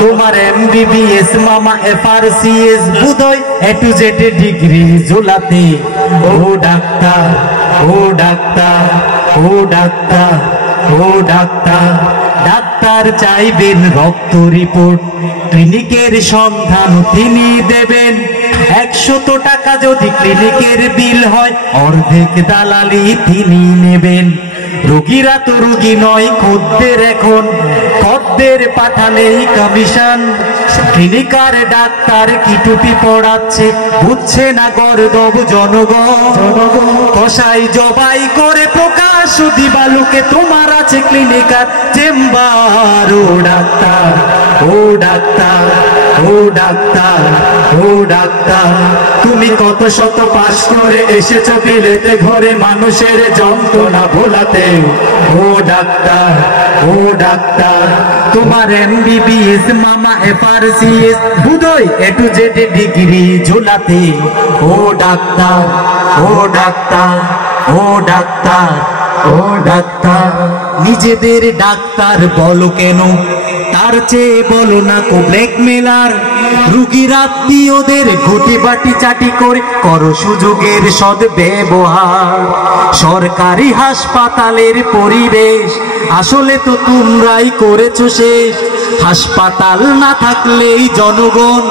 তোমার MBBS মামা FRCS বুদয় A to Z ডিগ্রি ঝোলাতে। ও ডাক্তার, ও ডাক্তার, ও ডাক্তার, ও ডাক্তার, ডাক্তার চাইবেন রক্ত রিপোর্ট, ক্লিনিকের সন্ধান তিনি দেবেন। 100 টাকা যদি ক্লিনিকের বিল হয়, অর্ধেক দালালি তিনি নেবেন। রোগীরা তো রোগী নয় খদ্দের, এখন খদ্দের পাঠালেই কমিশন। ক্লিনিকার ডাক্তার কি টুপি পড়াচ্ছে, বুঝছে না গর্দব জনগণ। কষাই জবাই করে প্রকাশ দিবালুকে, তোমার আছে ক্লিনিকার চেম্বার। ও ডাক্তার, ও ডাক্তার, ও ডাক্তার, ও ডাক্তার, তুমি কত শত পাশ করে এসেছো বিলেতে ঘরে মানুষের যন্ত্রণা ভোলাতে। ও ডাক্তার, ও ডাক্তার, তোমার MBBS মামা FRCS বুদয় A to Z ডিগ্রি ঝোলাতে। ও ডাক্তার, ও ডাক্তার, ও ডাক্তার, ও ডাক্তার, নিজেদের ডাক্তার বলো কেন, তার চেয়ে বলো না কো ব্ল্যাকমেলার। রুগীর আত্মীয়দের ঘুটি বাটি চাটি করে করো সুযোগের সদ্ব্যবহার। সরকারি হাসপাতালের পরিবেশ আসলে তো তোমরাই করেছো শেষ। হাসপাতাল না থাকলেই জনগণ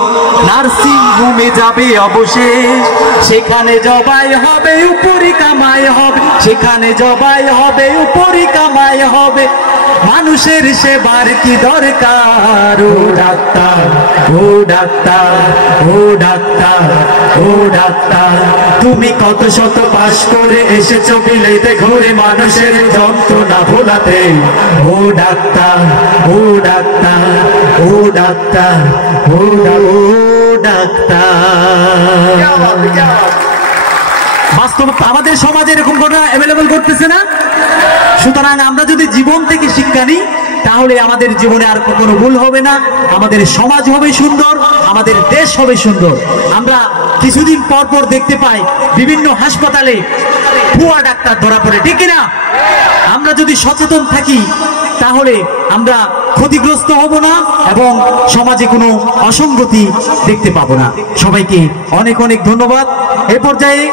নার্সিং হোমে যাবে অবশেষ। সেখানে জবাই হবে উপরি কামাই হবে, সেখানে জবাই হবে উপরি কামাই হবে। মানুষের সেবার কি দরকার। ও ডাক্তার, ও ডাক্তার, ও ডাক্তার, ও ডাক্তার, তুমি কত শত পাশ করে এসেছো বিলেতে ঘুরে মানুষের যন্ত্রণা ভোলাতে। ও ডাক্তার, ও ডাক্তার, ও ডাক্তার, ও ডাক্তার। বাস্তব আমাদের সমাজে এরকম ঘটনা অ্যাভেলেবল করতেছে না। সুতরাং আমরা যদি জীবন থেকে শিক্ষা নিই, তাহলে আমাদের জীবনে আর কখনো ভুল হবে না। আমাদের সমাজ হবে সুন্দর, আমাদের দেশ হবে সুন্দর। আমরা কিছুদিন পর পর দেখতে পাই বিভিন্ন হাসপাতালে ভুয়া ডাক্তার ধরা পড়ে, ঠিক না? আমরা যদি সচেতন থাকি তাহলে আমরা ক্ষতিগ্রস্ত হব না এবং সমাজে কোনো অসঙ্গতি দেখতে পাবো না। সবাইকে অনেক অনেক ধন্যবাদ। এ পর্যায়ে